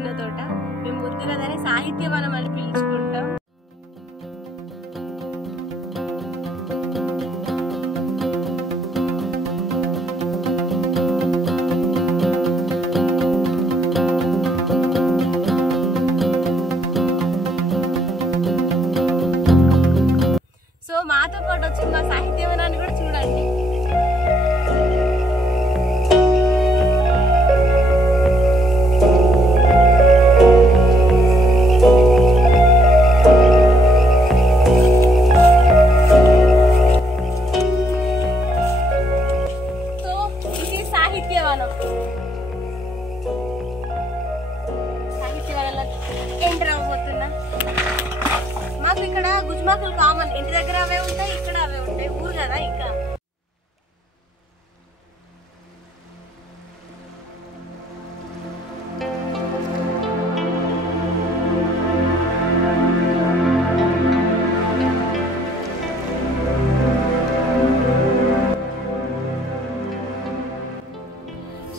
చిన్న తోట. మేము ముద్దుగా దాన్ని సాహిత్యవనం అని పిలుచుకుంటాం. సో మాతో పాటు వచ్చి మా సాహిత్యవనాన్ని కూడా చూడండి. సాహిత్యవనంలో ఎంటర్ అవ్వబోతున్నా. మాకు ఇక్కడ గుజ్మాకులు కామన్, ఇంటి దగ్గర అవే ఉంటాయి, ఇక్కడ అవే ఉంటాయి, ఊరు కదా ఇంకా.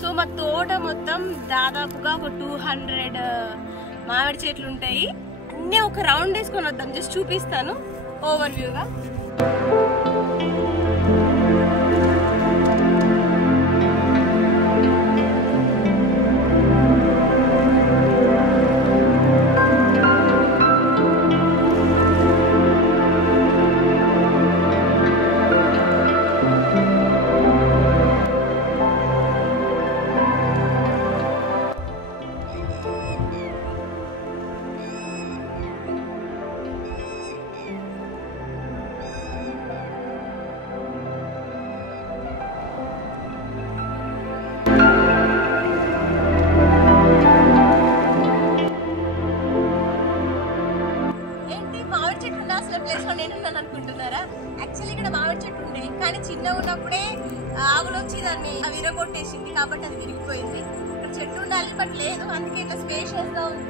సో మా తోట మొత్తం దాదాపుగా ఒక 200 మామిడి చెట్లు ఉంటాయి. అన్నీ ఒక రౌండ్ వేసుకొని వద్దాం, జస్ట్ చూపిస్తాను ఓవర్ వ్యూగా. అనుకుంటున్నారా? యాక్చువల్లీ ఇక్కడ మామిడి చెట్టు ఉండే, కానీ చిన్న ఉన్నప్పుడే ఆవులు వచ్చి దాన్ని విరగొట్టేసింది, కాబట్టి అది విరిగిపోయింది. ఇక్కడ చెట్టు ఉండాలి బట్ లేదు, అందుకే ఇట్లా స్పేషియస్ గా ఉంది.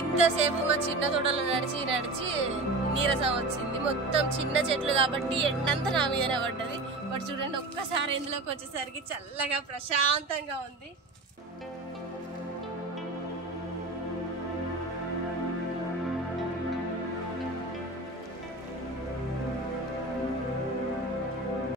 ఇంతసేపు మా చిన్న తోటలో నడిచి నీరసం వచ్చింది. మొత్తం చిన్న చెట్లు కాబట్టి ఎండంతా నా మీదనే పడ్డది. బట్ చూడండి, ఒక్కసారి ఇందులోకి వచ్చేసరికి చల్లగా ప్రశాంతంగా ఉంది.